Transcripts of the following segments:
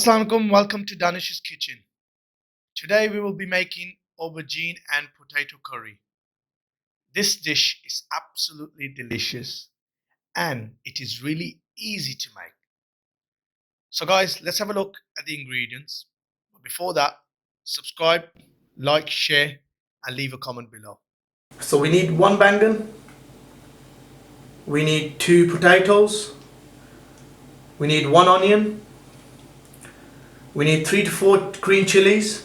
Assalamualaikum, welcome to Danish's kitchen. Today we will be making aubergine and potato curry. This dish is absolutely delicious and it is really easy to make. So guys, let's have a look at the ingredients. But before that, subscribe, like, share and leave a comment below. So we need one bangan, we need 2 potatoes, we need 1 onion, we need 3 to 4 green chilies,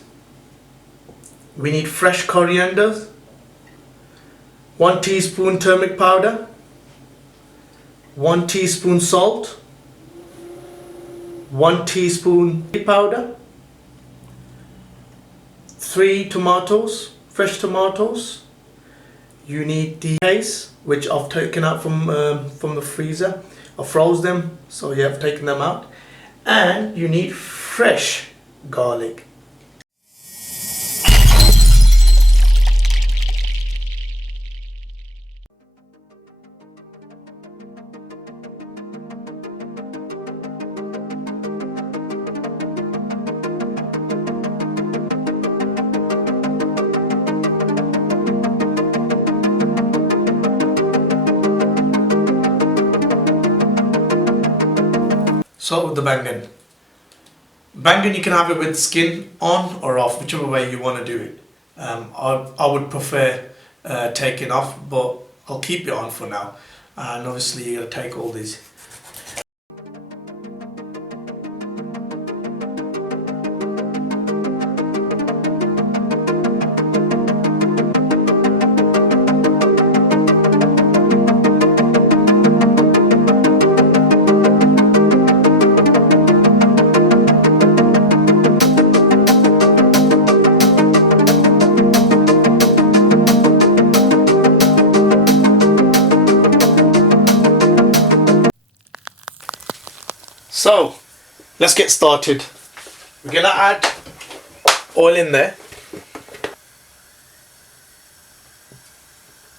we need fresh coriander, 1 teaspoon turmeric powder, 1 teaspoon salt, 1 teaspoon chili powder, 3 tomatoes, fresh tomatoes. You need the paste, which I've taken out from the freezer. I froze them, so you have taken them out. And you need fresh garlic. So the bangan. Bangan you can have it with skin on or off, whichever way you want to do it. I would prefer taking off, but I'll keep it on for now. And obviously you're going to take all these. So, let's get started. We're going to add oil in there.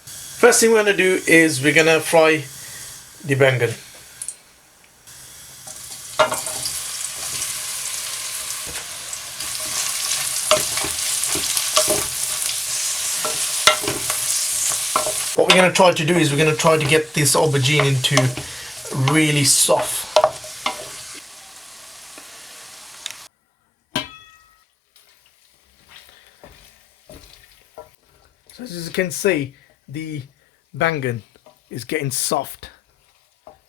First thing we're going to do is we're going to fry the bangan. What we're going to try to do is we're going to try to get this aubergine into really soft. So as you can see, the bangan is getting soft.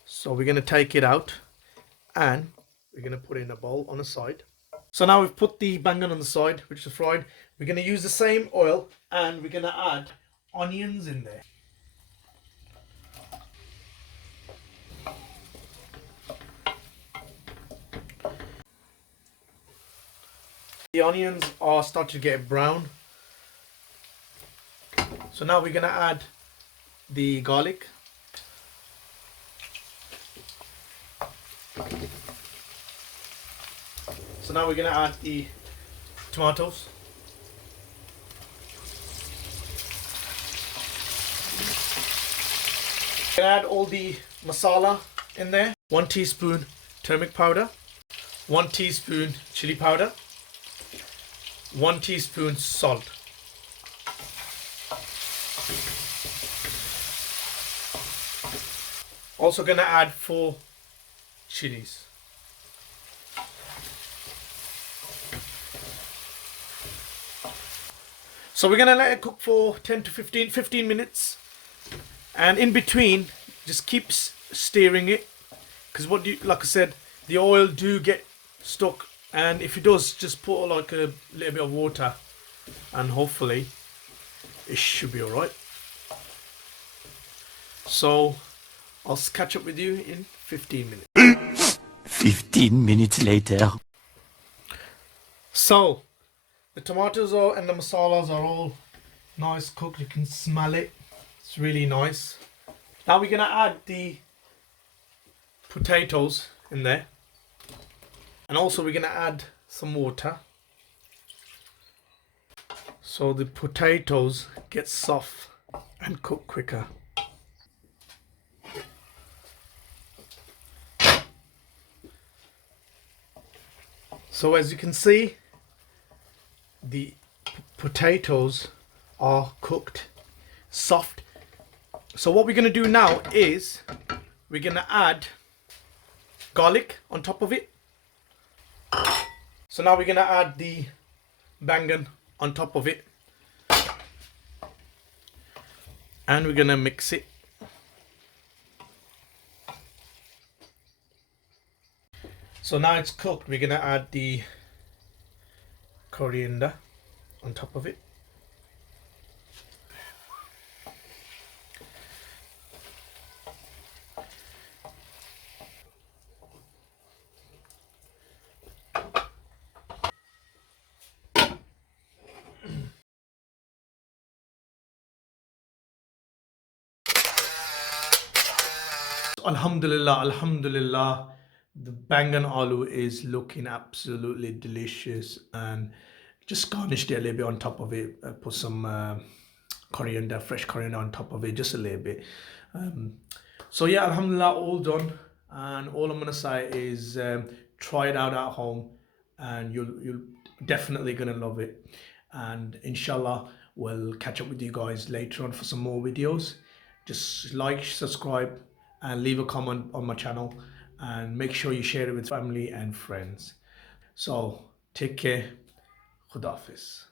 So we're going to take it out and we're going to put it in a bowl on the side. So now we've put the bangan on the side, which is fried. We're going to use the same oil and we're going to add onions in there. The onions are starting to get brown. So now we're going to add the garlic. So now we're going to add the tomatoes. We're going to add all the masala in there. 1 teaspoon turmeric powder, 1 teaspoon chili powder, 1 teaspoon salt. Also going to add 4 chilies. So we're going to let it cook for 10 to 15 minutes. And in between, just keep stirring it. Because like I said, the oil do get stuck. And if it does, just put like a little bit of water. And hopefully, it should be alright. So, I'll catch up with you in 15 minutes. 15 minutes later. So, the tomatoes and the masalas are all nice cooked. You can smell it. It's really nice. Now we're going to add the potatoes in there. And also we're going to add some water. So the potatoes get soft and cook quicker. So as you can see, the potatoes are cooked soft. So what we're going to do now is we're going to add garlic on top of it. So now we're going to add the bangan on top of it, and we're going to mix it. So now it's cooked, we're going to add the coriander on top of it. Alhamdulillah, Alhamdulillah, the Bangain Aloo is looking absolutely delicious, and just garnished it a little bit on top of it. Put some coriander, fresh coriander on top of it, just a little bit. So yeah, Alhamdulillah, all done. And all I'm gonna say is try it out at home, and you'll definitely gonna love it. And inshallah, we'll catch up with you guys later on for some more videos. Just like, subscribe, and leave a comment on my channel, and make sure you share it with family and friends. So take care. Khudafis.